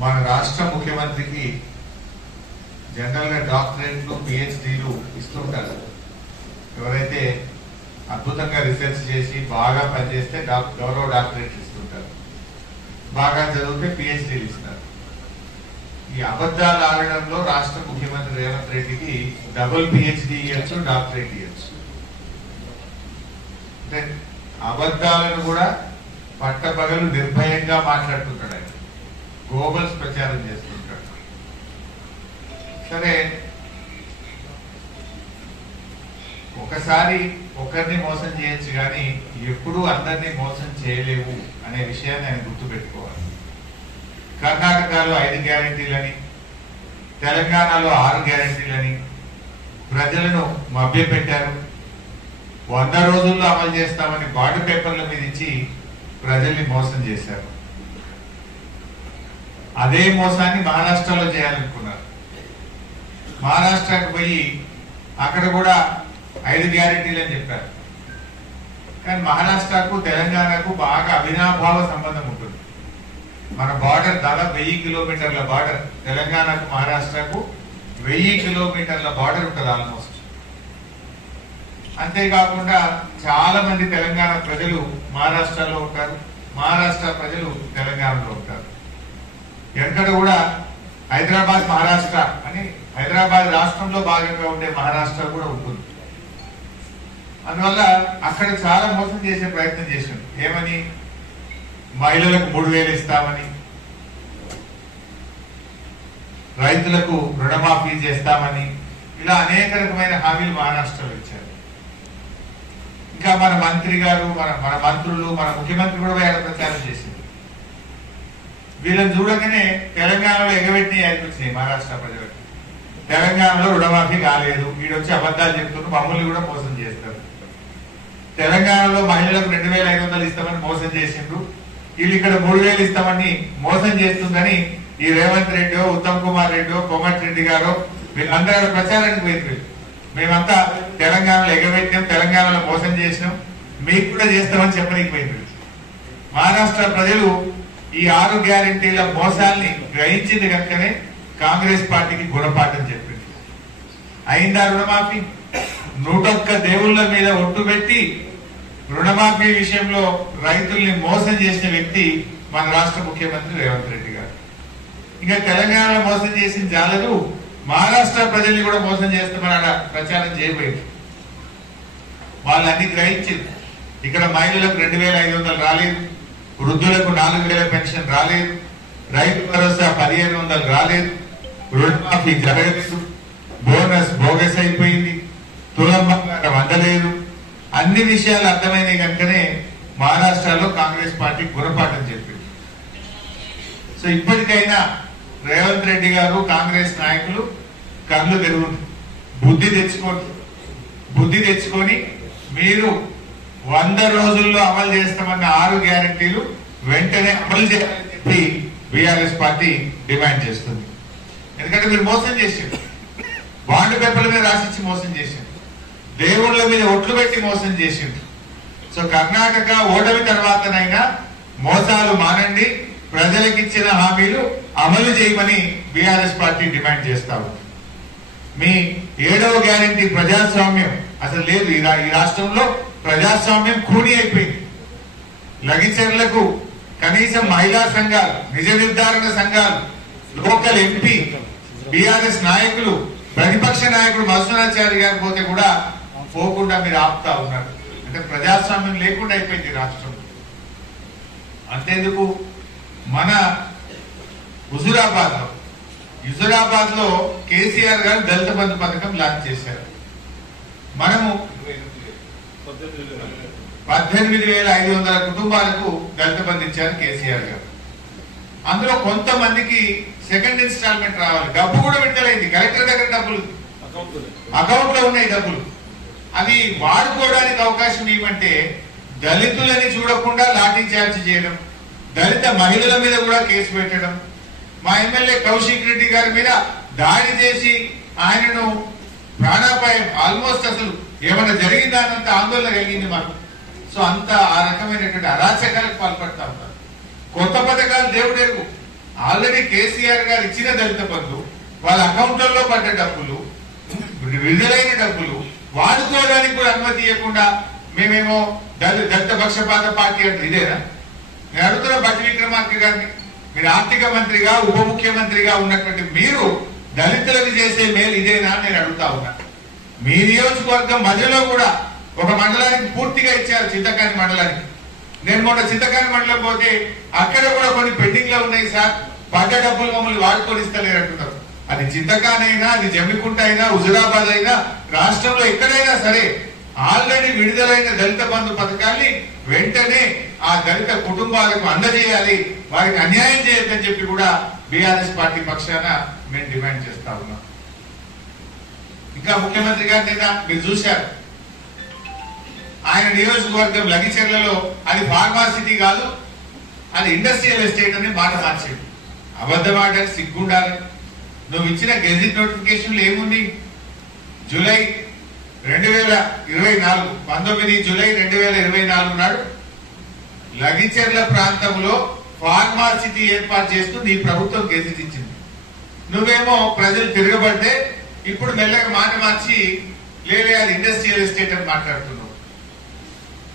మన రాష్ట్ర ముఖ్యమంత్రికి జనరల్ గా డాక్టరేట్లు పిహెచ్డీలు ఇస్తుంటారు. ఎవరైతే అద్భుతంగా రీసెర్చ్ చేసి బాగా పనిచేస్తే గౌరవ డాక్టరేట్ ఇస్తుంటారు, బాగా చదివితే పిహెచ్డీలు ఇస్తారు. ఈ అబద్ధాలు ఆడడంలో రాష్ట్ర ముఖ్యమంత్రి రేవంత్ రెడ్డికి డబుల్ పిహెచ్డీ ఇవ్వచ్చు, డాక్టరేట్ ఇవ్వచ్చు. అంటే అబద్ధాలను కూడా పట్టపగలు నిర్భయంగా మాట్లాడుతుంటాడు ఆయన, గోబల్స్ ప్రచారం చేస్తుంటాడు. సరే, ఒకసారి ఒకరిని మోసం చేయొచ్చు కానీ ఎప్పుడూ అందరినీ మోసం చేయలేవు అనే విషయాన్ని ఆయన గుర్తుపెట్టుకోవాలి. కర్ణాటకలో 5 గ్యారెంటీలని, తెలంగాణలో 6 గ్యారెంటీలని ప్రజలను మభ్యపెట్టారు. 100 రోజుల్లో అమలు చేస్తామని బాండ్ పేపర్ల మీద ఇచ్చి ప్రజల్ని మోసం చేశారు. అదే మోసాన్ని మహారాష్ట్రలో చేయాలనుకున్నారు. మహారాష్ట్రకు పోయి అక్కడ కూడా 5 గ్యారెంటీలు అని చెప్పారు. కానీ మహారాష్ట్రకు తెలంగాణకు బాగా అవినాభావ సంబంధం ఉంటుంది. మన బార్డర్ దాదాపు 1000 కిలోమీటర్ల బార్డర్, తెలంగాణకు మహారాష్ట్రకు 1000 కిలోమీటర్ల బార్డర్ ఉంటుంది ఆల్మోస్ట్. అంతేకాకుండా చాలా మంది తెలంగాణ ప్రజలు మహారాష్ట్రలో ఉంటారు, మహారాష్ట్ర ప్రజలు తెలంగాణలో ఉంటారు. ఎక్కడ కూడా హైదరాబాద్ మహారాష్ట్ర అని, హైదరాబాద్ రాష్ట్రంలో భాగంగా ఉండే మహారాష్ట్ర కూడా ఉంటుంది. అందువల్ల అక్కడ చాలా మోసం చేసే ప్రయత్నం చేసింది. ఏమని? మహిళలకు 3000 ఇస్తామని, రైతులకు రుణమాఫీ చేస్తామని, ఇలా అనేక రకమైన హామీలు మహారాష్ట్రలో ఇచ్చారు. ఇంకా మన మంత్రి గారు, మన మంత్రులు, మన ముఖ్యమంత్రి కూడా వేడ ప్రచారం చేసింది. వీళ్ళని చూడగానే తెలంగాణలో ఎగబెట్టి అనిపించినాయి మహారాష్ట్ర ప్రజలకు. తెలంగాణలో రుణమాఫీ కాలేదు, వీడొచ్చి అబద్ధాలు చెప్తున్నారు, మమ్మల్ని కూడా మోసం చేస్తారు. తెలంగాణలో మహిళలకు 2500 ఇస్తామని మోసం చేసిండ్రు, వీళ్ళు ఇక్కడ 3000 ఇస్తామని మోసం చేస్తుందని ఈ రేవంత్ రెడ్డి, ఉత్తమ్ కుమార్ రెడ్డి, కోమటిరెడ్డి గారు వీళ్ళందరూ ప్రచారానికి పోయింది. మేమంతా తెలంగాణలో ఎగబెట్టాం, తెలంగాణలో మోసం చేసినాం, మీకు కూడా చేస్తామని చెప్పడానికి పోయింది. మహారాష్ట్ర ప్రజలు ఈ 6 గ్యారెంటీల మోసాల్ని గ్రహించింది కనుకనే కాంగ్రెస్ పార్టీకి గుణపాఠం చెప్పింది. అయిందా రుణమాఫీ? 101 దేవుళ్ళ మీద ఒట్టు పెట్టి రుణమాఫీ విషయంలో రైతుల్ని మోసం చేసిన వ్యక్తి మన రాష్ట్ర ముఖ్యమంత్రి రేవంత్ రెడ్డి గారు. ఇంకా తెలంగాణలో మోసం చేసిన జాలరు మహారాష్ట్ర ప్రజల్ని కూడా మోసం చేస్తామని అలా ప్రచారం చేయబోయింది. వాళ్ళన్ని గ్రహించింది. ఇక్కడ మహిళలకు 2500 రాలేదు, వృద్ధులకు 4000 పెన్షన్ రాలేదు, రైతు భరోసా 1500 రాలేదు, రుణమాఫీ జరగలేదు, బోనస్ బోగస్ అయిపోయింది, తులం బంగారం అందలేదు. అన్ని విషయాలు అర్థమైనాయి కనుకనే మహారాష్ట్రలో కాంగ్రెస్ పార్టీ గుణపాఠం చెప్పింది. సో ఇప్పటికైనా రేవంత్ రెడ్డి గారు, కాంగ్రెస్ నాయకులు కళ్ళు తెరుగుంది, బుద్ధి తెచ్చుకొని మీరు 100 రోజుల్లో అమలు చేస్తామన్న 6 గ్యారెంటీలు వెంటనే అమలు చేయాలని చెప్పి బీఆర్ఎస్ పార్టీ డిమాండ్ చేస్తుంది. ఎందుకంటే మీరు మోసం చేసింది, బాండ్ పేపర్ల మీద రాసిచ్చి మోసం చేసింది, దేవుళ్ళ మీద ఒట్లు పెట్టి మోసం చేసింది. సో కర్ణాటక ఓటమి తర్వాతనైనా మోసాలు మానండి, ప్రజలకిచ్చిన హామీలు అమలు చేయమని బీఆర్ఎస్ పార్టీ డిమాండ్ చేస్తా ఉంది. మీ 7వ గ్యారెంటీ ప్రజాస్వామ్యం అసలు లేదు. ఈ రాష్ట్రంలో ప్రజాస్వామ్యం ఖూనీ అయిపోయింది. లగిచర్లకు కనీసం మహిళా సంఘాలు, నిజ నిర్ధారణ సంఘాలు, లోకల్ ఎంపీ, బీఆర్ఎస్ నాయకులు, ప్రతిపక్ష నాయకుడు మధుసూదనాచారి గారు పోతే కూడా పోకుండా మీరు ఆపుతా ఉన్నారు. అంటే ప్రజాస్వామ్యం లేకుండా అయిపోయింది రాష్ట్రం. అంతేందుకు మన హుజురాబాద్ లో కేసీఆర్ గారు దళిత బంధు పథకం లాంచ్ చేశారు. మనము 18,500 కుటుంబాలకు దళిత బంధు ఇచ్చారు కేసీఆర్ గారు. అందులో కొంతమందికి సెకండ్ ఇన్స్టాల్మెంట్ రావాలి, డబ్బు కూడా విడుదలైంది. కలెక్టర్ దగ్గర డబ్బులు అకౌంట్ లో ఉన్నాయి, డబ్బులు అవి వాడుకోవడానికి అవకాశం ఇవ్వమంటే దళితులని చూడకుండా లాఠీ చార్జ్ చేయడం, దళిత మహిళల మీద కూడా కేసు పెట్టడం, మా ఎమ్మెల్యే కౌశిక్ రెడ్డి గారి మీద దాడి చేసి ఆయనను ప్రాణాపాయం, ఆల్మోస్ట్ అసలు ఏమైనా జరిగిందా అన్నంత ఆందోళన కలిగింది మాకు. సో అంత ఆ రకమైనటువంటి అరాచకాలకు పాల్పడతా ఉంటారు. కొత్త పథకాలు దేవుడెరుగు, ఆల్రెడీ కేసీఆర్ గారు ఇచ్చిన దళిత బంధు వాళ్ళ అకౌంట్లలో పడ్డ డబ్బులు, విడుదలైన డబ్బులు వాడుకోవడానికి కూడా అనుమతి ఇవ్వకుండా మేమేమో దళిత పక్షపాత పార్టీ అంటే ఇదేనా? నేను అడుగుతున్న బట్టి విక్రమార్క గారిని, మీరు ఆర్థిక మంత్రిగా ఉప ముఖ్యమంత్రిగా ఉన్నటువంటి మీరు దళితులకు చేసే మేలు ఇదేనా నేను అడుగుతా ఉన్నా. మీ నియోజకవర్గం మధ్యలో కూడా ఒక మండలానికి పూర్తిగా ఇచ్చారు, చింతకాని మండలానికి. నేను మొన్న చింతకాని మండలం పోతే అక్కడ కూడా కొన్ని పెండింగ్ లో ఉన్నాయి సార్, పడ్డ డబ్బులు మమ్మల్ని వాడుకొని ఇస్తలేరు అంటున్నారు. అది చింతకాని అయినా, అది జమ్మికుంట అయినా, హుజురాబాద్ అయినా, రాష్ట్రంలో ఎక్కడైనా సరే ఆల్రెడీ విడుదలైన దళిత బంధు పథకాన్ని వెంటనే ఆ దళిత కుటుంబాలకు అందజేయాలి, వారికి అన్యాయం చేయొద్దని చెప్పి కూడా బీఆర్ఎస్ పార్టీ పక్షాన మేము డిమాండ్ చేస్తా ఉన్నాం. ఇంకా ముఖ్యమంత్రి గారు నిన్న మీరు చూశారు, ఆయన నియోజకవర్గం లగిచెర్లలో అది ఫార్మాసిటీ కాదు, అది ఇండస్ట్రియల్ ఎస్టేట్ అని మాట మార్చాడు. అబద్ధమాటకు సిగ్గుండాలి. నువ్వు ఇచ్చిన గెజిట్ నోటిఫికేషన్లు ఏముంది? జూలై 2024 19 జూలై 2024 నాడు లగిచెర్ల ప్రాంతంలో ఫార్మాసిటీ ఏర్పాటు చేస్తూ నీ ప్రభుత్వం గెజిట్ ఇచ్చింది. నువ్వేమో ప్రజలు తిరగబడితే ఇప్పుడు మెల్లగా మాట మార్చి లేలే అది ఇండస్ట్రియల్ ఎస్టేట్ అని మాట్లాడుతున్నావు.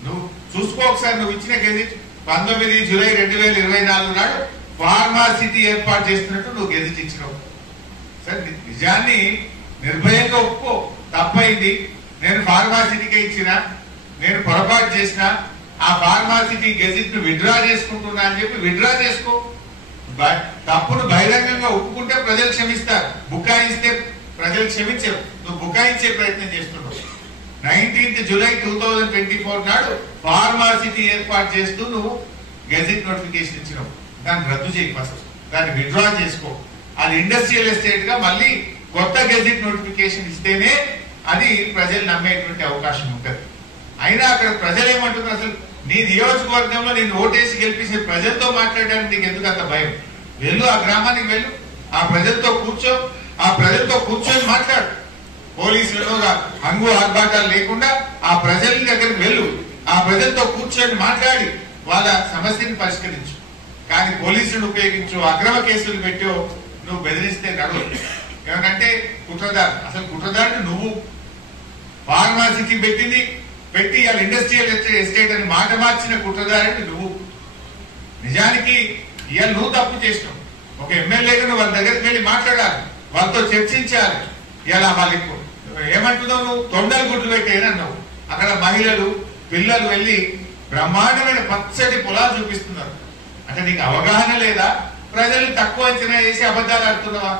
నువ్వు చూసుకో ఒకసారి, నువ్వు ఇచ్చిన గెజిట్ 19 జూలై 2024 నాడు ఫార్మాసిటీ ఏర్పాటు చేస్తున్నట్టు నువ్వు గెజిట్ ఇచ్చినావు. సరే, నిజాన్ని నిర్భయంగా ఒప్పుకో, తప్పైంది, నేను ఫార్మాసిటీకే ఇచ్చిన, నేను పొరపాటు చేసిన, ఆ ఫార్మాసిటీ గెజిట్ ను విత్డ్రా చేసుకుంటున్నా అని చెప్పి విత్డ్రా చేసుకో. తప్పును బహిరంగంగా ఒప్పుకుంటే ప్రజలు క్షమిస్తారు, బుకాయిస్తే ప్రజలు క్షమించరు. నువ్వు బుకాయించే ప్రయత్నం చేస్తున్నావు. 19 జూలై 2024 నాడు ఫార్మాసిటీ ఏర్పాటు చేస్తూ నువ్వు గెజిట్ నోటిఫికేషన్ ఇచ్చినావు. దాన్ని రద్దు చేయి, ఫస్ట్ దాన్ని విత్డ్రా చేసుకో. అది ఇండస్ట్రియల్ ఎస్టేట్ గా మళ్ళీ కొత్త గెజిట్ నోటిఫికేషన్ ఇస్తేనే అది ప్రజలు నమ్మేటువంటి అవకాశం ఉంటుంది. అయినా అక్కడ ప్రజలు ఏమంటున్నారు? అసలు నీ నియోజకవర్గంలో నేను ఓటేసి గెలిపించే ప్రజలతో మాట్లాడడానికి నీకు ఎందుకు అంత భయం? వెళ్ళు, ఆ గ్రామానికి వెళ్ళు, ఆ ప్రజలతో కూర్చో, ఆ ప్రజలతో కూర్చొని మాట్లాడు. పోలీసులు హంగు ఆర్భాటాలు లేకుండా ఆ ప్రజల దగ్గరికి వెళ్ళు, ఆ ప్రజలతో కూర్చొని మాట్లాడి వాళ్ళ సమస్యని పరిష్కరించు. కానీ పోలీసులను ఉపయోగించు, అక్రమ కేసులు పెట్టో నువ్వు బెదిరిస్తే నడవు. ఏమంటే కుట్రదారు, అసలు కుట్రదారుని నువ్వు. ఫార్మాసిటీ పెట్టి వాళ్ళ ఇండస్ట్రియల్ ఎస్టేట్ అని మాట మార్చిన కుట్రదారుని నువ్వు. నిజానికి ఇవాళ నువ్వు తప్పు చేసినావు. ఒక ఎమ్మెల్యేగా నువ్వు వాళ్ళ దగ్గరికి వెళ్ళి మాట్లాడాలి, వాళ్ళతో చర్చించాలి. ఇలా వాళ్ళకి ఏమంటున్నావు? నువ్వు తొండలు గుడ్లు పెట్టేనన్నావు. అక్కడ మహిళలు పిల్లలు వెళ్ళి బ్రహ్మాండమైన పచ్చటి పొలాలు చూపిస్తున్నారు. అంటే నీకు అవగాహన లేదా? ప్రజల్ని తక్కువ అంచనా వేసి అబద్ధాలు ఆడుతున్నావా?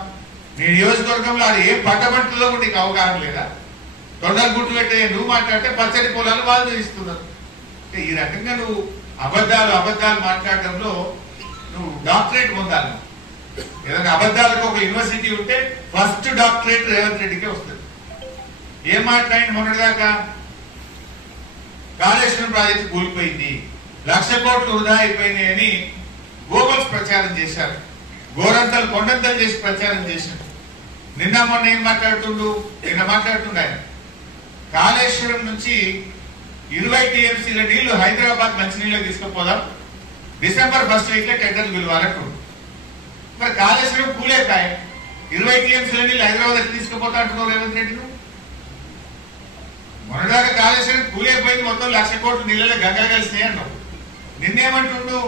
నీ నియోజకవర్గంలో అది ఏం పట్టబడుతుందో కూడా నీకు అవగాహన లేదా? తొండలు గుడ్లు పెట్టే నువ్వు మాట్లాడితే పచ్చడి పొలాలు వాళ్ళు చూపిస్తున్నారు. ఈ రకంగా నువ్వు అబద్ధాలు మాట్లాడడంలో నువ్వు డాక్టరేట్ పొందాలి. ఏదైనా అబద్ధాలకు ఒక యూనివర్సిటీ ఉంటే ఫస్ట్ డాక్టరేట్ రేవంత్ రెడ్డికే వస్తుంది. ఏం మాట్లాడి మొన్నటిదాకా కాళేశ్వరం ప్రాజెక్టు కూలిపోయింది, 1,00,000 కోట్లు వృధా అయిపోయినాయి అని గోబల్స్ ప్రచారం చేశారు. గోరంతలు కొండంతలు చేసి ప్రచారం చేశారు. నిన్న మొన్న ఏం మాట్లాడుతుండు? నిన్న మాట్లాడుతుండ ఆయన కాళేశ్వరం నుంచి 20 టీఎంసీల నీళ్లు హైదరాబాద్ మంచినీళ్ళకి తీసుకుపోదాం, డిసెంబర్ 1st వీక్ లో టెండర్లు పిలవాలంటూ. మరి కాళేశ్వరం కూలేపాయి, 20 టీఎంసీల నీళ్లు హైదరాబాద్ తీసుకుపోతా అంటున్నావు రేవంత్ రెడ్డి. మొన్నదాకా కాళేశ్వరం కూలేపోయింది, మొత్తం 1,00,000 కోట్లు నీళ్ళలో గంగలు కలిసినాయి అన్నావు. నిన్నేమంటుండు?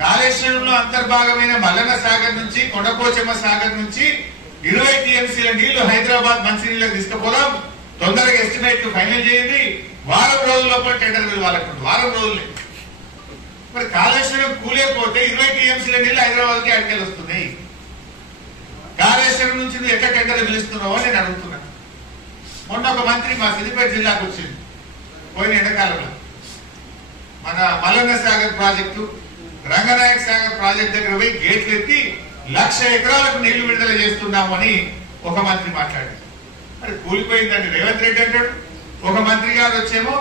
కాళేశ్వరంలో అంతర్భాగమైన మల్లన్న సాగర్ నుంచి, కొండపోచమ్మ సాగర్ నుంచి 20 టీఎంసీల నీళ్లు హైదరాబాద్ మంచినీళ్ళకి తీసుకుపోదాం, తొందరగా ఎస్టిమేట్ ఫైనల్ చేయండి, వారం రోజుల లోపల టెండర్ పిలవాలంటుంది. వారం రోజులే. మరి కాళేశ్వరం కూలేకపోతే 20 టీఎంసీల నీళ్లు హైదరాబాద్కి అడికెళ్ళి వస్తున్నాయి. కాళేశ్వరం నుంచి నువ్వు ఎట్లా టెండర్ పిలుస్తున్నావో నేను అడుగుతున్నా. మొన్న ఒక మంత్రి మా సిద్దిపేట జిల్లాకు వచ్చింది పోయిన ఎండాకాలంలో. మన మల్లన్న సాగర్ ప్రాజెక్టు, రంగనాయక సాగర్ ప్రాజెక్ట్ దగ్గర పోయి గేట్లు ఎత్తి 1,00,000 ఎకరాలకు నీళ్లు విడుదల చేస్తున్నామని ఒక మంత్రి మాట్లాడారు. మరి కూలిపోయిందండి రేవంత్ రెడ్డి అంటాడు. ఒక మంత్రి గారు వచ్చేమో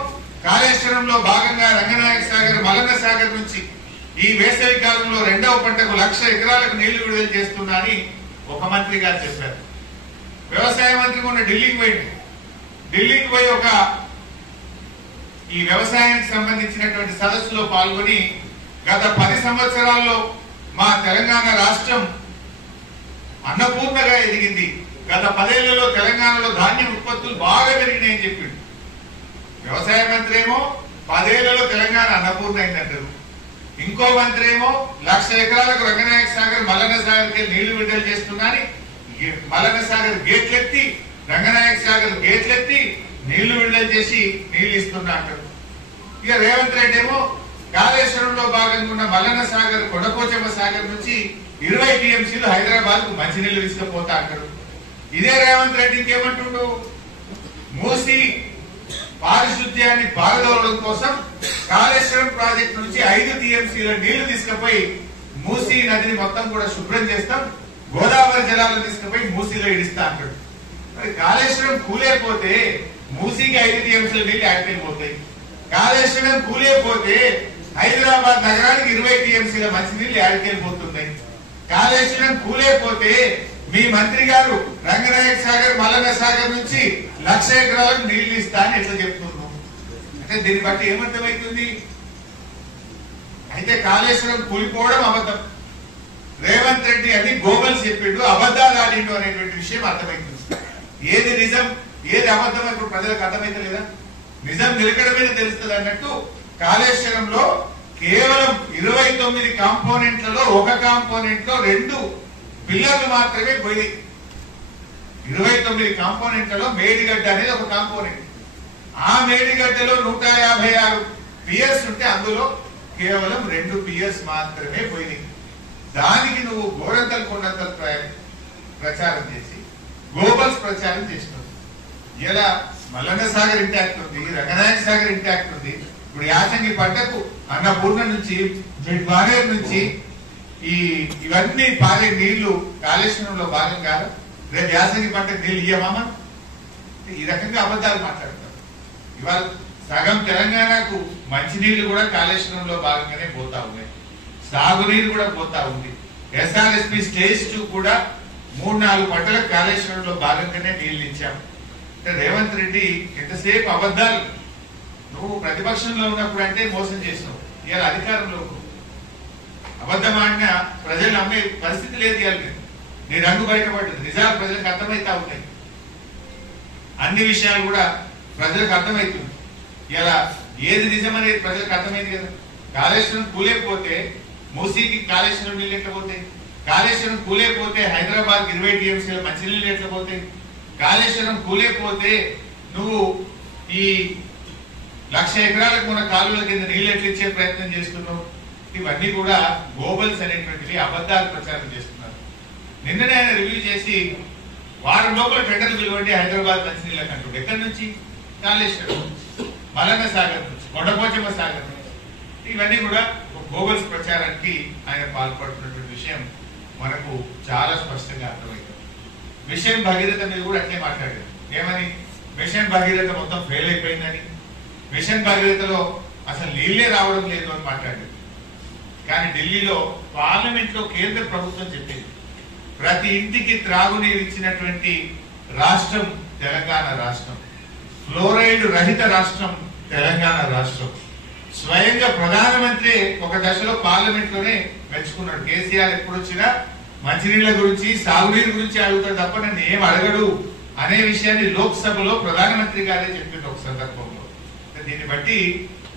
కాళేశ్వరంలో భాగంగా రంగనాయక సాగర్, మల్లన్న సాగర్ నుంచి ఈ వేసవి కాలంలో 2వ పంటకు 1,00,000 ఎకరాలకు నీళ్లు విడుదల చేస్తున్నా అని ఒక మంత్రి గారు చెప్పారు. వ్యవసాయ మంత్రి మొన్న ఢిల్లీకి పోయి ఒక ఈ వ్యవసాయానికి సంబంధించినటువంటి సదస్సులో పాల్గొని గత 10 సంవత్సరాల్లో మా తెలంగాణ రాష్ట్రం అన్నపూర్ణగా ఎదిగింది, గత 10 ఏళ్లలో తెలంగాణలో ధాన్యం ఉత్పత్తులు బాగా పెరిగినాయని చెప్పిండు. వ్యవసాయ మంత్రి ఏమో 10 ఏళ్లలో తెలంగాణ అన్నపూర్ణ అయిందంటారు. ఇంకో మంత్రి ఏమో 1,00,000 ఎకరాలకు రంగనాయక సాగర్ మల్లన్న సాగర్కి నీళ్లు విడుదల చేస్తున్నాని మల్లన్న సాగర్ గేట్లెత్తి రంగనాయక సాగర్ గేట్లెత్తి నీళ్లు విడుదల చేసి నీళ్లు ఇస్తున్నా అంటారు. ఇక రేవంత్ రెడ్డి ఏమో కాళేశ్వరంలో భాగంగా ఉన్న మల్లన్న సాగర్ కొండపోచమ్మ సాగర్ నుంచి 20 టీఎంసీలు హైదరాబాద్ కు మంచినీళ్లు తీసుకుపోతా అంటారు. ఇదే రేవంత్ రెడ్డి ఇంకేమంటుండు, మూసి పారిశుద్ధ్యాన్ని పారదోలడం కోసం కాళేశ్వరం ప్రాజెక్టు నుంచి 5 టీఎంసీల నీళ్లు తీసుకుపోయి మూసీ నదిని మొత్తం కూడా శుభ్రం చేస్తాం, గోదావరి జలాలను తీసుకుపోయి మూసీలో ఇడిస్తా అంటాడు. మరి కాళేశ్వరం కూలేపోతే మూసీకి 5 టీఎంసీల నీళ్లు ఆడిపోతాయి. కాళేశ్వరం కూలేపోతే హైదరాబాద్ నగరానికి 20 టీఎంసీల మంచినీళ్లు ఆడికెళ్ళిపోతున్నాయి. కాళేశ్వరం కూలేపోతే మీ మంత్రి గారు రంగనాయక సాగర్ మల్లన్న సాగర్ నుంచి 1,00,000 ఎకరాలకు నీళ్లు ఇస్తా అని ఎట్లా చెప్తున్నాం అంటే దీన్ని బట్టి ఏమర్థమవుతుంది? అయితే కాళేశ్వరం కూలిపోవడం అబద్ధం, రేవంత్ రెడ్డి అన్ని గోబల్స్ చెప్పిండు, అబద్ధాలు ఆడిండు అనేటువంటి విషయం అర్థమవుతుంది. ఏది నిజం ఏది అబద్ధం ఇప్పుడు ప్రజలకు అర్థమైతే లేదా? నిజం నిలకడమే తెలుస్తుంది అన్నట్టు కాళేశ్వరంలో కేవలం 29 కాంపోనెంట్లలో ఒక కాంపోనెంట్ లో 2 పిల్లర్లు మాత్రమే పోయి 29 కాంపోనెంట్లలో మేడిగడ్డ అనేది ఒక కాంపోనెంట్. ఆ మేడిగడ్డలో 156 పియర్స్ ఉంటే అందులో కేవలం 2 పియర్స్ మాత్రమే పోయినాయి. దానికి నువ్వు గోరంతలు కొండంతలు ప్రచారం చేసి గ్లోబల్స్ ప్రచారం చేసినావు. ఇలా మల్లన్న సాగర్ ఇంటాక్ట్ ఉంది, రంగనాయక సాగర్ ఇంటాక్ట్ ఉంది. ఇప్పుడు యాసంగి పంటకు అన్నపూర్ణ నుంచి మిడ్మానేర్ నుంచి ఇవన్నీ పారే నీళ్లు కాళేశ్వరంలో భాగం కాదు. రేపు యాసంగి పంటకు నీళ్లు ఇయ్యమా? ఈ రకంగా అబద్ధాలు మాట్లాడతారు. ఇవాళ సగం తెలంగాణకు మంచినీళ్లు కూడా కాళేశ్వరంలో భాగంగానే పోతా ఉన్నాయి, సాగునీరు కూడా పోతా ఉంది. ఎస్ఆర్ఎస్పి స్టేజ్ 2 కూడా 3-4 పంటలకు కాళేశ్వరంలో భాగంగానే నీళ్లు ఇచ్చాం. అంటే రేవంత్ రెడ్డి ఎంతసేపు అబద్ధాలు. నువ్వు ప్రతిపక్షంలో ఉన్నప్పుడు అంటే మోసం చేసినావు, ఇవాళ అధికారంలో అబద్ధం ఆడిన ప్రజలు నమ్మే పరిస్థితి లేదు. ఇవాళ నీ రంగు బయటపడ్డది, నిజాలు ప్రజలకు అర్థమైతా ఉంటాయి, అన్ని విషయాలు కూడా ప్రజలకు అర్థమవుతుంది. ఇలా ఏది నిజం అనేది ప్రజలకు అర్థమైంది కదా. కాళేశ్వరం కూలేకపోతే మూసీకి కాళేశ్వరం నీళ్ళు ఎట్లా పోతాయి? కాళేశ్వరం కూలేకపోతే హైదరాబాద్ 20 టీఎంసీల మంచినీళ్ళు ఎట్లా పోతాయి? కాళేశ్వరం కూలేకపోతే నువ్వు ఈ 1,00,000 ఎకరాలకు మన కాలువల కింద నీళ్ళు ఎట్లా ఇచ్చే ప్రయత్నం చేస్తున్నావు? ఇవన్నీ కూడా గోబల్స్ అనేటువంటివి అబద్ధాలు ప్రచారం చేస్తున్నారు. నిన్ననే ఆయన రివ్యూ చేసి వారం లోపల టెండర్లు పిలువండి హైదరాబాద్ మంచినీళ్ళకి అంటుండే. ఎక్కడి నుంచి? కాళేశ్వరం, మల్లన్న సాగర్ నుంచి, కొండపోచమ్మ సాగర్ నుంచి. ఇవన్నీ కూడా గోబల్స్ ప్రచారానికి ఆయన పాల్పడుతున్నటువంటి విషయం మనకు చాలా స్పష్టంగా అర్థమైంది. మిషన్ భగీరథ మీద కూడా అట్లే మాట్లాడారు. ఏమని? మిషన్ భగీరథ మొత్తం ఫెయిల్ అయిపోయిందని, మిషన్ భగీరథలో అసలు నీళ్లే రావడం లేదు అని మాట్లాడారు. కానీ ఢిల్లీలో పార్లమెంట్ లో కేంద్ర ప్రభుత్వం చెప్పింది ప్రతి ఇంటికి త్రాగునీరు ఇచ్చినటువంటి రాష్ట్రం తెలంగాణ రాష్ట్రం, ఫ్లోరైడ్ రహిత రాష్ట్రం తెలంగాణ రాష్ట్రం. స్వయంగా ప్రధానమంత్రి ఒక దశలో పార్లమెంట్ లోనే మెచ్చుకున్నాడు. కేసీఆర్ ఎప్పుడు వచ్చినా మంచినీళ్ల గురించి సాగునీరు గురించి అడుగుతాడు తప్ప నన్ను ఏం అడగడు అనే విషయాన్ని లోక్సభలో ప్రధానమంత్రి గారే చెప్పింది ఒక సందర్భంలో. దీన్ని బట్టి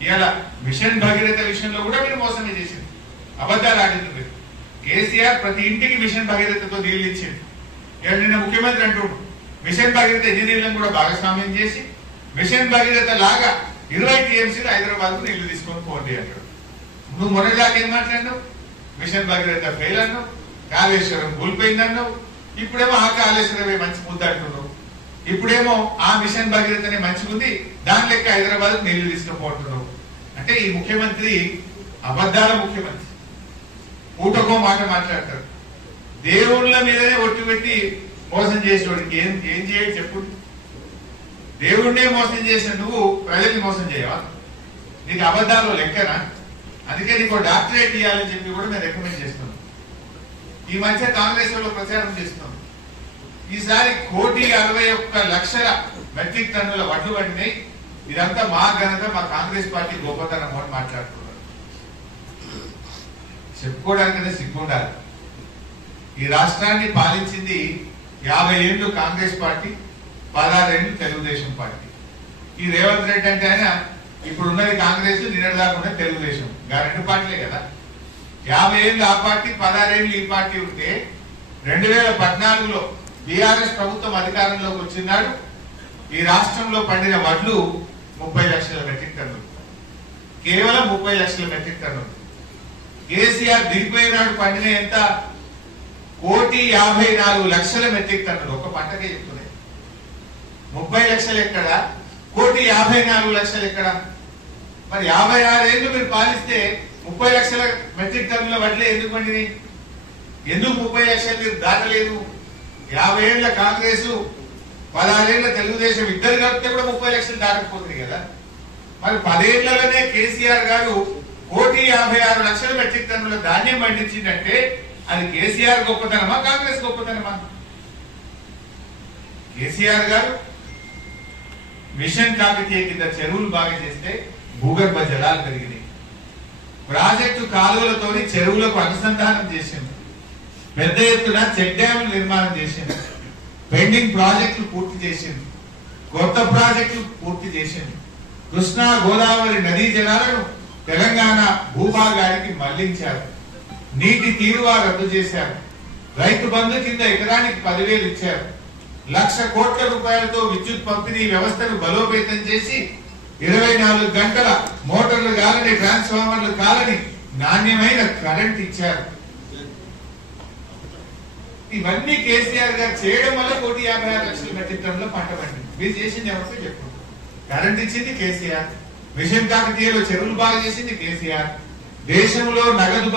ఇలా మిషన్ భగీరథ విషయంలో కూడా మీరు మోసమే చేసింది, అబద్ధాలు ఆడింది. కేసీఆర్ ప్రతి ఇంటికి మిషన్ భగీరథతో నీళ్లు ఇచ్చింది. నిన్న ముఖ్యమంత్రి అంటుండు మిషన్ భగీరథ ఇంజనీర్లను కూడా భాగస్వామ్యం చేసి మిషన్ భగీరథ లాగా 20 టీఎంసీలు హైదరాబాద్ కు నీళ్లు తీసుకొని పోండి అంటాడు. నువ్వు మొన్నటిదాకా ఏం మాట్లాడినావు? మిషన్ భగీరథ ఫెయిల్ అన్నావు, కాళేశ్వరం కూలిపోయిందన్నావు, ఇప్పుడేమో ఆ కాళేశ్వరమే మంచి ముద్ద అంటున్నావు. ఇప్పుడేమో ఆ మిషన్ భగీరథనే మంచిగుంది, దాని లెక్క హైదరాబాద్ నీళ్లు తీసుకుపోతున్నావు. అంటే ఈ ముఖ్యమంత్రి అబద్ధాల ముఖ్యమంత్రి, ఊటకో మాట మాట్లాడతాడు. దేవుళ్ళ మీదనే ఒట్టు పెట్టి మోసం చేసేవాడికి ఏం చేయడు చెప్పు? దేవుడినే మోసం చేసిన నువ్వు ప్రజల్ని మోసం చేయవా? నీకు అబద్ధాలు లెక్కనా? అందుకే నీకు డాక్టరేట్ ఇవ్వాలని చెప్పి కూడా మేము రికమెండ్ చేస్తున్నాం. ఈ మధ్య కాంగ్రెస్ లో ప్రచారం చేస్తున్నాం. ఈసారి 1,61,00,000 మెట్రిక్ టన్నుల వడ్లు పడినాయి. ఇదంతా మా ఘనత, మా కాంగ్రెస్ పార్టీ గొప్పతనం అని మాట్లాడుతున్నారు. చెప్పుకోవడానికైనా సిగ్గు ఉండాలి. ఈ రాష్ట్రాన్ని పాలించింది 50 ఏళ్ళు కాంగ్రెస్ పార్టీ, 16 ఏళ్ళు తెలుగుదేశం పార్టీ. ఈ రేవంత్ రెడ్డి అంటే ఆయన ఇప్పుడు ఉన్నది కాంగ్రెస్, నిన్నటిదాకా ఉన్నది తెలుగుదేశం, రెండు పార్టీలే కదా. 50 ఏళ్ళు ఆ పార్టీ, 16 ఏళ్ళు ఈ పార్టీ ఉంటే 2014లో బీఆర్ఎస్ ప్రభుత్వం అధికారంలోకి వచ్చినాడు. ఈ రాష్ట్రంలో పండిన వడ్లు 30 లక్షల మెట్రిక్ టన్నులు, కేవలం 30 లక్షల మెట్రిక్ టన్నులు. కేసీఆర్ దిగిపోయినాడు పండిన ఎంత? 1,54,00,000 మెట్రిక్ టన్నులు. ఒక పంటకే చెప్తున్నాయి. 30 లక్షలు ఎక్కడ, 1,54,00,000 ఎక్కడ? మరి 56 ఏళ్ళు మీరు పాలిస్తే 30 లక్షల మెట్రిక్ టన్నుల వడ్లే ఎందుకు పండినాయి? ఎందుకు 30 లక్షలు మీరు దాటలేదు? 50 ఏళ్ల కాంగ్రెస్, 16 ఏళ్ల తెలుగుదేశం ఇద్దరు కలిపితే కూడా 30 లక్షలు దాటకపోతుంది కదా. మరి 10 ఏళ్లలోనే కేసీఆర్ గారు 1,56,00,000 మెట్రిక్ టన్నుల ధాన్యం పండించిందంటే అది కేసీఆర్ గొప్పతనమా, కాంగ్రెస్ గొప్పతనమా? కేసీఆర్ గారు మిషన్ కాకతీయ కింద చెరువులు బాగా చేస్తే భూగర్భ జలాలు పెరిగినాయి. ప్రాజెక్టు కాలువలతోని చెరువులకు అనుసంధానం చేసింది. పెద్ద ఎత్తున చెక్ డ్యాములు నిర్మాణం చేసింది. పెండింగ్ ప్రాజెక్టులు పూర్తి చేసింది. కొత్త ప్రాజెక్టులు పూర్తి చేసింది. కృష్ణా గోదావరి నదీ జలాలను తెలంగాణ భూభాగానికి మళ్లించారు. నీటి తీరువా రద్దు చేశారు. రైతు బంధు కింద ఎకరానికి 10,000 ఇచ్చారు. 1,00,000 కోట్ల రూపాయలతో విద్యుత్ పంపిణీ వ్యవస్థను బలోపేతం చేసి 24 గంటల మోటార్లు కాలని, ట్రాన్స్ఫార్మర్లు కాలని నాణ్యమైన కరెంట్ ఇచ్చారు. ఇవన్నీ కేసీఆర్ గారు చేయడం వల్ల 1,56,00,000 మెట్రిక్ టన్నుల పంట పండింది. మీరు చేసింది ఎవరితో చెప్పండి? కరెంట్ ఇచ్చింది కేసీఆర్. మిషన్ కాకతీయలో చెరువులు బాగా చేసింది కేసీఆర్. దేశంలో నగదు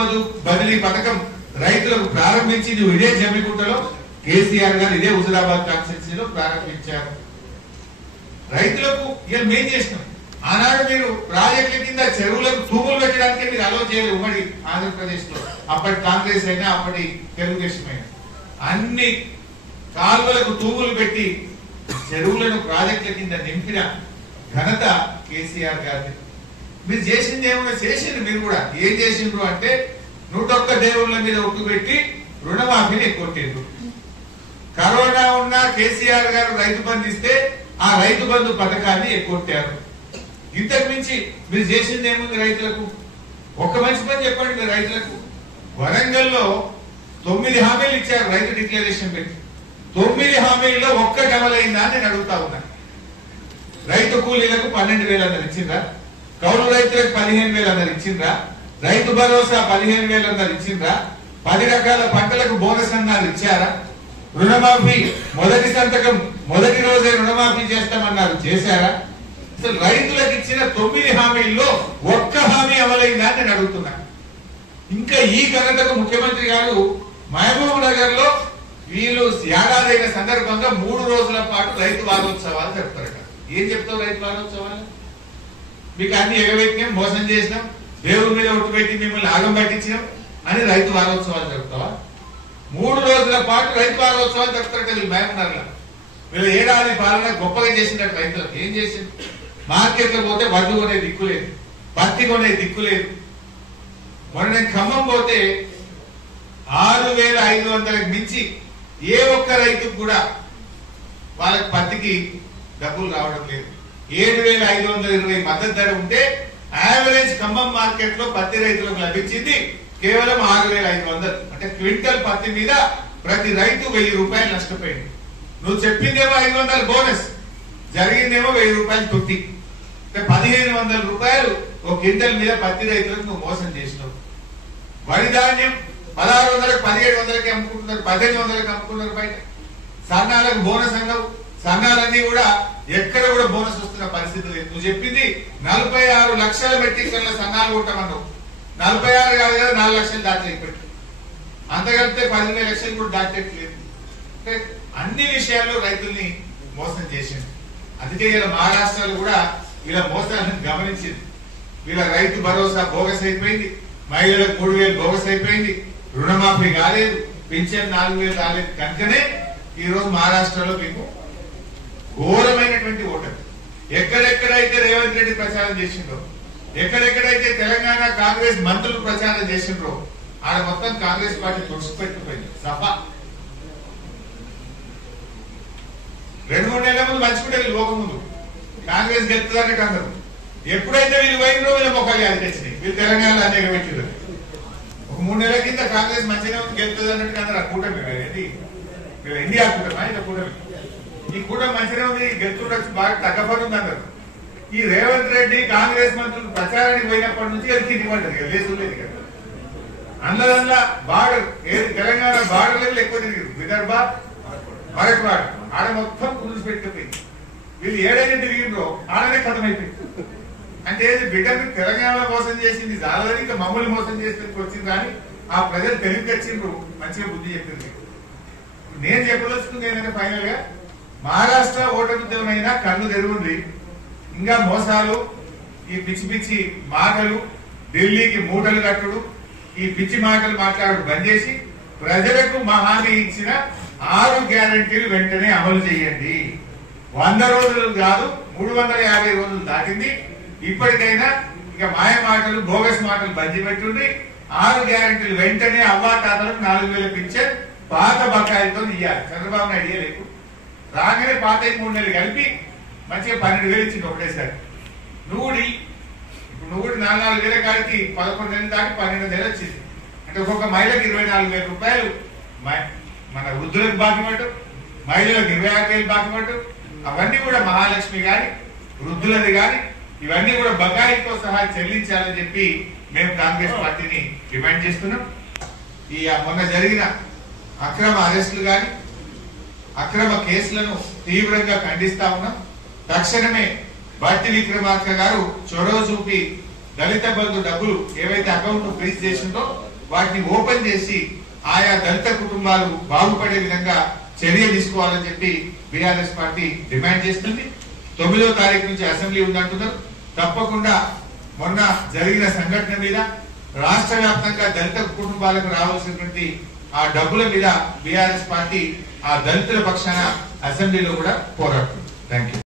బదిలీ పథకం రైతులకు ప్రారంభించింది ఇదే జమ్మికుంటలో కేసీఆర్ గారు, ఇదే హుజురాబాద్ కాన్స్టిట్యూన్సీలో ప్రారంభించారు. రైతులకు ఇలా మేం చేసినాం. ఆనాడు మీరు ప్రాజెక్టుల కింద చెరువులకు తూములు పెట్టడానికే మీరు అలో చేయలేదు. ఉమ్మడి ఆంధ్రప్రదేశ్ లో అప్పటి కాంగ్రెస్ అయినా అప్పటి తెలుగుదేశం అయినా అన్ని కాలువలకు తూములు పెట్టి చెరువులను ప్రాజెక్టుల కింద నింపిన ఘనత కేసీఆర్ గారిది. మీరు చేసింది ఏమన్నా చేసిండ్రు. మీరు కూడా ఏం చేసిండ్రు అంటే 101 దేవుళ్ళ మీద ఒట్టు పెట్టి రుణమాఫీని ఎక్కొట్టిండ్రు. కరోనా ఉన్న కేసీఆర్ గారు రైతు బంధు ఇస్తే ఆ రైతు బంధు పథకాన్ని ఎక్కొట్టారు. ఇంతకు మించి మీరు చేసింది ఏముంది రైతులకు? ఒక్క మంచి పని చెప్పండి మీరు రైతులకు. వరంగల్లో 9 హామీలు ఇచ్చారు రైతు డిక్లరేషన్ పెట్టి. 9 హామీల్లో ఒక్కటి అమలైందా అని నేను అడుగుతా ఉన్నా. రైతు కూలీలకు 12,000 అన్నది ఇచ్చిండ్రా? కౌలు రైతులకు 15,000 అన్నది ఇచ్చిండ్రా? రైతు భరోసా 15,000 అన్నది ఇచ్చిండ్రా? 10 రకాల పంటలకు బోనస్ అన్నారు ఇచ్చారా? రుణమాఫీ మొదటి సంతకం మొదటి రోజే రుణమాఫీ చేస్తామన్నారు, చేశారా? అసలు రైతులకు ఇచ్చిన 9 హామీల్లో ఒక్క హామీ అమలైందా నేను అడుగుతున్నా. ఇంకా ఈ ఘనతకు ముఖ్యమంత్రి గారు మహబూబ్ నగర్ లో వీళ్ళు ఏడాదైన సందర్భంగా 3 రోజుల పాటు రైతు వారోత్సవాలు జరుపుతారట. ఏం చెప్తావు రైతు వారోత్సవాలు? మీకు అన్ని ఎగబెట్టినాం, మోసం చేసినాం, దేవుడి మీద ఒట్టు పెట్టి మిమ్మల్ని ఆగం పట్టించినాం అని రైతు వారోత్సవాలు జరుపుతావా? 3 రోజుల పాటు రైతు వారోత్సవాలు జరుపుతారట వీళ్ళు మహబూబ్ నగర్ లో. వీళ్ళు ఏడాది పాలన గొప్పగా చేసినట్టు రైతులకు ఏం చేసింది? మార్కెట్ లో పోతే వడ్లు కొనే దిక్కు లేదు, పత్తి కొనే దిక్కు లేదు. మొన్న నేను ఖమ్మం పోతే 6,500కి మించి ఏ ఒక్క రైతుకు కూడా వాళ్ళకి పత్తికి డబ్బులు రావడం లేదు. 7,520 మద్దతు ధర ఉంటే యావరేజ్ ఖమ్మం మార్కెట్ లో పత్తి రైతులకు లభించింది కేవలం 6,500. అంటే క్వింటల్ పత్తి మీద ప్రతి రైతు 1,000 రూపాయలు నష్టపోయింది. నువ్వు చెప్పిందేమో 500 బోనస్, జరిగిందేమో 1,000 రూపాయలు తుట్టి. 1,500 రూపాయలు ఒక క్వింటల్ మీద పత్తి రైతులకు నువ్వు మోసం చేసినావు. వరి ధాన్యం 1,600కి 1,700కి అమ్ముకుంటున్నారు, 1,800కి అమ్ముకున్నారు బయట. సన్నాలకు బోనస్ అన్నావు. సన్నాలన్నీ కూడా ఎక్కడ కూడా బోనస్ వస్తున్న పరిస్థితి లేదు. నువ్వు చెప్పింది 46 లక్షల మెట్రిక్ టన్నుల సన్నాలు కొట్టమన్నావు. 46 కాదు కదా, 4 లక్షలు దాటలేకపోయి. అంత కలిపితే 15 లక్షలు కూడా దాటట్లేదు. అంటే అన్ని విషయాల్లో రైతుల్ని మోసం చేసింది. అందుకే ఇలా మహారాష్ట్రలో కూడా ఇలా మోసాలను గమనించింది. వీళ్ళ రైతు భరోసా బోగస్ అయిపోయింది, మహిళలకు 3,000 బోగస్ అయిపోయింది, రుణమాఫీ కాలేదు, పింఛన్ 4,000 రాలేదు. కనుకనే ఈ రోజు మహారాష్ట్రలో మీకు ఘోరమైనటువంటి ఓటమి. ఎక్కడెక్కడైతే రేవంత్ రెడ్డి ప్రచారం చేసిండ్రో, ఎక్కడెక్కడైతే తెలంగాణ కాంగ్రెస్ మంత్రులు ప్రచారం చేసిండ్రో, ఆడ మొత్తం కాంగ్రెస్ పార్టీ తుడిచిపెట్టుకుపోయింది. సభ 2-3 నెలల ముందు మంచుకుంటే వీళ్ళు పోకముందు కాంగ్రెస్ గెలుతుందన్నట్టు అందరు. ఎప్పుడైతే వీళ్ళు పోయినో వీళ్ళ మొక్కలు యాది తెచ్చినాయి. వీళ్ళు తెలంగాణలో అనేక పెట్టింది. ఒక 3 నెలల కింద కాంగ్రెస్ మంచిగా గెలుతుంది అన్నట్టు అందరు ఆ కూటమి ఇండియా కూటమా ఇలా కూటమి. ఈ కూటమి మంచిగా ఉంది, గెలుతుండొచ్చు, బాగా తగ్గపడుతుంది అన్నారు. ఈ రేవంత్ రెడ్డి కాంగ్రెస్ మంత్రులు ప్రచారానికి పోయినప్పటి నుంచి అది కింది పడ్డది. లేదు లేదు కదా అందులో బార్డర్ ఏది తెలంగాణ బార్డర్ లెవెల్ ఎక్కువ తిరిగింది. విదర్భ మరట్వాడ ఆడ మొత్తం కుదిసి పెట్టిపోయింది. వీళ్ళు ఏడైనా తిరిగిండ్రో ఆడనే ఖతమైపోయింది. అంటే బిడ్డని తెలంగాణలో మోసం చేసింది చాలని ఇంకా మమ్మల్ని మోసం చేస్తే వచ్చింది. కానీ ఆ ప్రజలు తెలివికి వచ్చిండ్రు, మంచిగా బుద్ధి చెప్పింది. నేను చెప్పదలుచుకుంది ఏంటంటే ఫైనల్ గా మహారాష్ట్ర ఓటమితోనైనా కన్ను తెరుగుంది. ఇంకా మోసాలు, ఈ పిచ్చి పిచ్చి మాటలు, ఢిల్లీకి మూటలు కట్టుడు, ఈ పిచ్చి మాటలు మాట్లాడు బంద్ చేసి ప్రజలకు హామీ ఇచ్చిన 6 గ్యారంటీలు వెంటనే అమలు చేయండి. 100 రోజులు కాదు 350 రోజులు దాటింది. ఇప్పటికైనా ఇక మాయ మాటలు, బోగస్ మాటలు బంద్ పెట్టుండి 6 గ్యారంటీలు వెంటనే అవ్వాతాతలకు 4000 పింఛన్ పాత బకాయిలతో ఇయ్యాలి. చంద్రబాబు నాయుడు ఇయ్యలేదు. రాగానే పాత 3 నెలలు కలిపి మంచిగా 12,000 ఇచ్చింది ఒకటేసారి. నువ్వుడి ఇప్పుడు నువ్వుడి 4,000 కాడికి 11 నెలలు దాటి 12 నెలలు వచ్చింది. అంటే ఒక్కొక్క మహిళకి 24,000 రూపాయలు మన వృద్ధులకు బాకీ పట్టు, మహిళలకు 26,000 బాకీ పట్టు. అవన్నీ కూడా మహాలక్ష్మి గాని వృద్ధులది గాని ఇవన్నీ కూడా బకాయిలతో సహా చెల్లించాలని చెప్పి మేము కాంగ్రెస్ పార్టీని డిమాండ్ చేస్తున్నాం. ఈ మొన్న జరిగిన అక్రమ అరెస్టులు గాని అక్రమ కేసులను తీవ్రంగా ఖండిస్తా ఉన్నాం. తక్షణమే భట్టి విక్రమార్క గారు చొరవ చూపి దళిత బంధు డబ్బులు ఏవైతే అకౌంట్ ఫ్రీజ్ చేసిందో వాటిని ఓపెన్ చేసి ఆయా దళిత కుటుంబాలు బాగుపడే విధంగా చర్య తీసుకోవాలని చెప్పి బీఆర్ఎస్ పార్టీ డిమాండ్ చేస్తుంది. 9వ తారీఖు నుంచి అసెంబ్లీ ఉందంటున్నారు. తప్పకుండా మొన్న జరిగిన సంఘటన మీద రాష్ట్ర వ్యాప్తంగా దళిత కుటుంబాలకు రావాల్సినటువంటి ఆ డబ్బుల మీద బీఆర్ఎస్ పార్టీ ఆ దళితుల పక్షాన అసెంబ్లీలో కూడా పోరాడుతుంది. Thank you.